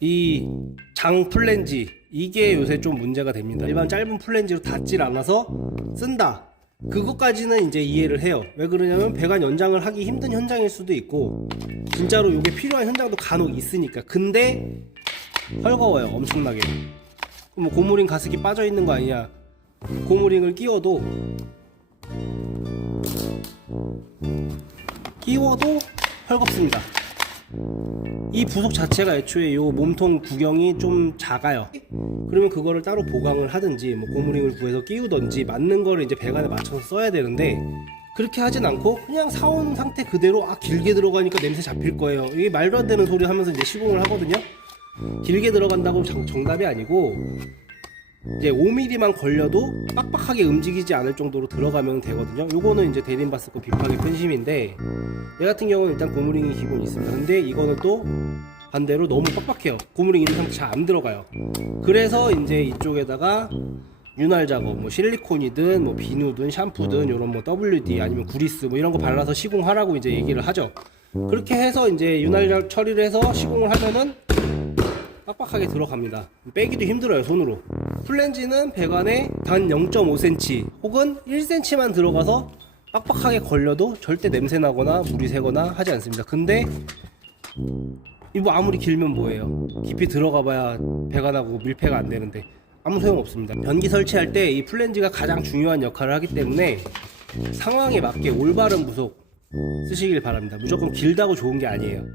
이 장 플랜지 이게 요새 좀 문제가 됩니다. 일반 짧은 플랜지로 닿질 않아서 쓴다. 그것까지는 이제 이해를 해요. 왜 그러냐면 배관 연장을 하기 힘든 현장일 수도 있고 진짜로 이게 필요한 현장도 간혹 있으니까. 근데 헐거워요, 엄청나게. 그럼 뭐 고무링 가습기 빠져 있는 거 아니냐? 고무링을 끼워도 끼워도 헐겁습니다. 이 부속 자체가 애초에 요 몸통 구경이 좀 작아요. 그러면 그거를 따로 보강을 하든지 뭐 고무링을 구해서 끼우든지 맞는 거를 이제 배관에 맞춰서 써야 되는데 그렇게 하진 않고 그냥 사온 상태 그대로 아 길게 들어가니까 냄새 잡힐 거예요. 이게 말도 안 되는 소리 하면서 이제 시공을 하거든요. 길게 들어간다고 정, 정답이 아니고 이제 5mm만 걸려도 빡빡하게 움직이지 않을 정도로 들어가면 되거든요. 요거는 이제 대림바스코 비파기 팬심인데 얘 같은 경우는 일단 고무링이 기본 있습니다. 근데 이거는 또 반대로 너무 빡빡해요. 고무링 이런 상태 잘 안 들어가요. 그래서 이제 이쪽에다가 윤활 작업, 뭐 실리콘이든 뭐 비누든 샴푸든 이런 뭐 WD 아니면 구리스 뭐 이런 거 발라서 시공하라고 이제 얘기를 하죠. 그렇게 해서 이제 윤활 처리를 해서 시공을 하면은 빡빡하게 들어갑니다. 빼기도 힘들어요, 손으로. 플랜지는 배관에 단 0.5cm 혹은 1cm만 들어가서 빡빡하게 걸려도 절대 냄새 나거나 물이 새거나 하지 않습니다. 근데 이뭐 아무리 길면 뭐예요? 깊이 들어가 봐야 배관하고 밀폐가 안 되는데 아무 소용 없습니다. 변기 설치할 때 이 플랜지가 가장 중요한 역할을 하기 때문에 상황에 맞게 올바른 부속 쓰시길 바랍니다. 무조건 길다고 좋은 게 아니에요.